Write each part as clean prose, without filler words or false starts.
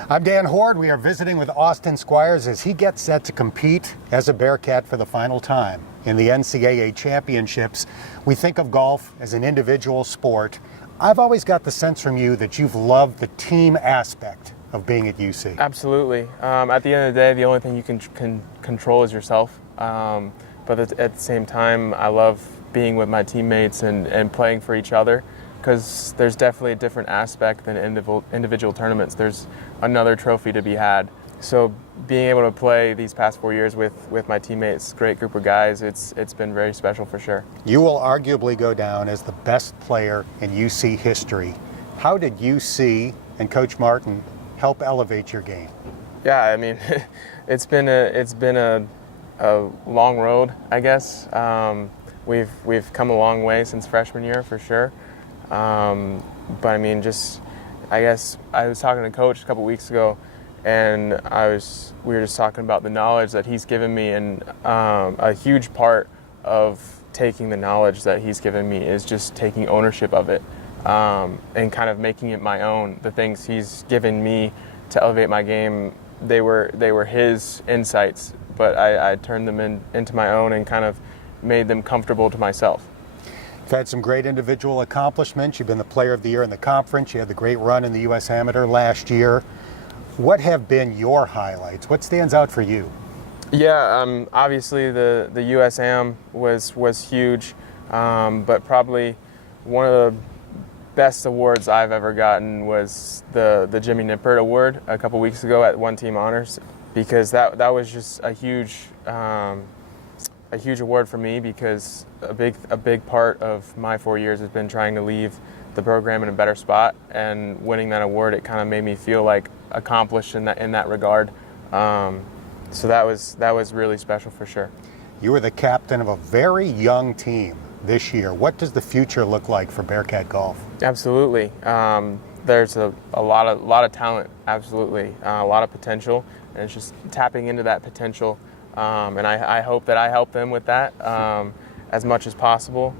I'm Dan Hoard. We are visiting with Austin Squires as he gets set to compete as a Bearcat for the final time in the NCAA championships. We think of golf as an individual sport. I've always got the sense from you that you've loved the team aspect of being at UC. Absolutely. At the end of the day, the only thing you can control is yourself. But at the same time, I love being with my teammates and playing for each other, because there's definitely a different aspect than individual tournaments. There's another trophy to be had. So being able to play these past 4 years with my teammates, great group of guys, it's been very special for sure. You will arguably go down as the best player in UC history. How did UC and Coach Martin help elevate your game? Yeah, I mean, it's been a long road, I guess. We've come a long way since freshman year for sure. But I mean, I guess I was talking to Coach a couple weeks ago, and we were just talking about the knowledge that he's given me, and a huge part of taking the knowledge that he's given me is just taking ownership of it, and kind of making it my own. The things he's given me to elevate my game, they were his insights, but I turned them into my own and kind of made them comfortable to myself. You've had some great individual accomplishments. You've been the player of the year in the conference. You had the great run in the U.S. Amateur last year. What have been your highlights? What stands out for you? Yeah, obviously the U.S. Am was huge, but probably one of the best awards I've ever gotten was the Jimmy Nippert Award a couple weeks ago at One Team Honors, because that was just a huge award for me, because a big part of my 4 years has been trying to leave the program in a better spot, and winning that award, it kind of made me feel like accomplished in that regard. So that was really special for sure. You were the captain of a very young team this year. What does the future look like for Bearcat golf? Absolutely. There's a lot of talent, absolutely, a lot of potential, and it's just tapping into that potential. And I hope that I help them with that as much as possible,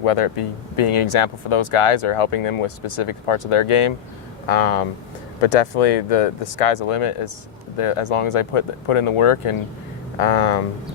whether it be being an example for those guys or helping them with specific parts of their game. But definitely the sky's the limit, as long as I put in the work, and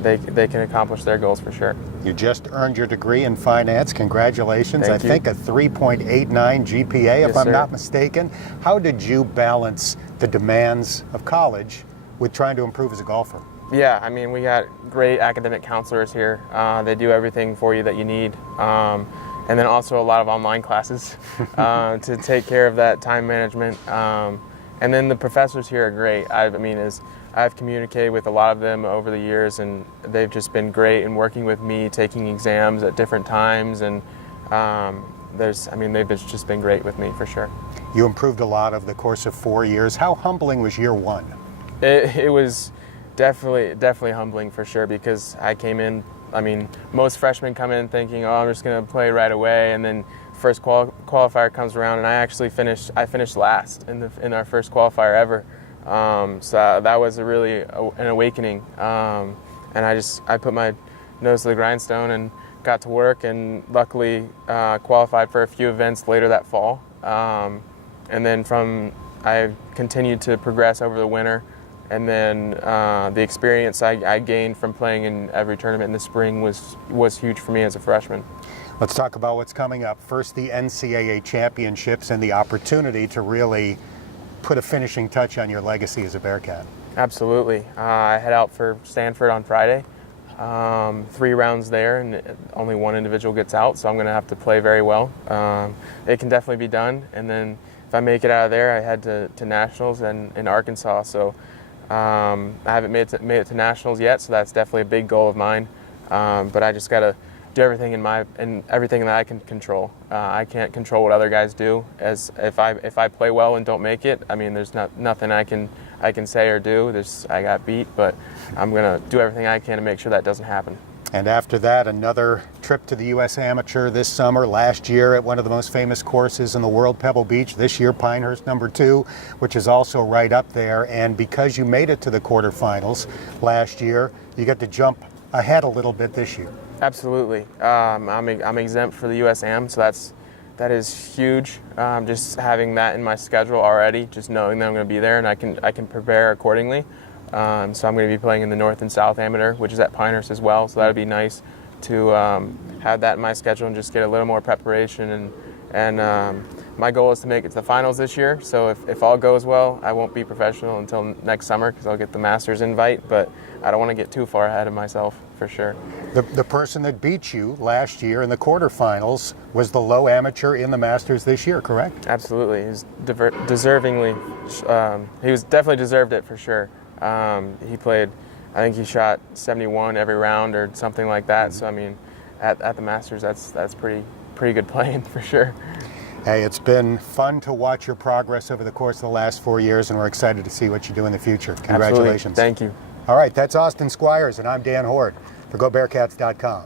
they can accomplish their goals for sure. You just earned your degree in finance. Congratulations. Thank you. I think a 3.89 GPA, Yes, if I'm sir. not mistaken. How did you balance the demands of college with trying to improve as a golfer? Yeah, I mean, we got great academic counselors here. They do everything for you that you need. And then also a lot of online classes to take care of that time management. And then the professors here are great. I've communicated with a lot of them over the years, and they've just been great in working with me, taking exams at different times, and they've just been great with me for sure. You improved a lot over the course of 4 years. How humbling was year one? It was definitely humbling for sure, because I came in, most freshmen come in thinking, oh, I'm just going to play right away, and then first qualifier comes around, and I finished last in our first qualifier ever. So that was really an awakening, and I put my nose to the grindstone and got to work, and luckily qualified for a few events later that fall, and then I continued to progress over the winter. And then the experience I gained from playing in every tournament in the spring was huge for me as a freshman. Let's talk about what's coming up. First, the NCAA championships and the opportunity to really put a finishing touch on your legacy as a Bearcat. Absolutely. I head out for Stanford on Friday. 3 rounds there, and only one individual gets out, so I'm going to have to play very well. It can definitely be done. And then if I make it out of there, I head to Nationals in Arkansas. So I haven't made it to Nationals yet, so that's definitely a big goal of mine. But I just got to do everything in everything that I can control. I can't control what other guys do. As if I play well and don't make it, there's nothing I can say or do. I got beat, but I'm gonna do everything I can to make sure that doesn't happen. And after that, another trip to the U.S. Amateur this summer. Last year at one of the most famous courses in the world, Pebble Beach. This year, Pinehurst #2, which is also right up there. And because you made it to the quarterfinals last year, you get to jump ahead a little bit this year. Absolutely. I'm exempt for the U.S. Am, so that is huge. Just having that in my schedule already, just knowing that I'm going to be there and I can prepare accordingly. So I'm going to be playing in the North and South Amateur, which is at Pinehurst as well. So that'd be nice to have that in my schedule and just get a little more preparation. And my goal is to make it to the finals this year. So if all goes well, I won't be professional until next summer because I'll get the Masters invite. But I don't want to get too far ahead of myself for sure. The person that beat you last year in the quarterfinals was the low amateur in the Masters this year, correct? Absolutely. He was deservingly, he was definitely deserved it for sure. He played, I think he shot 71 every round or something like that. So I mean, at the Masters, that's pretty good playing for sure. Hey, it's been fun to watch your progress over the course of the last 4 years, and we're excited to see what you do in the future. Congratulations. Absolutely. Thank you. All right, that's Austin Squires, and I'm Dan Hoard for GoBearcats.com.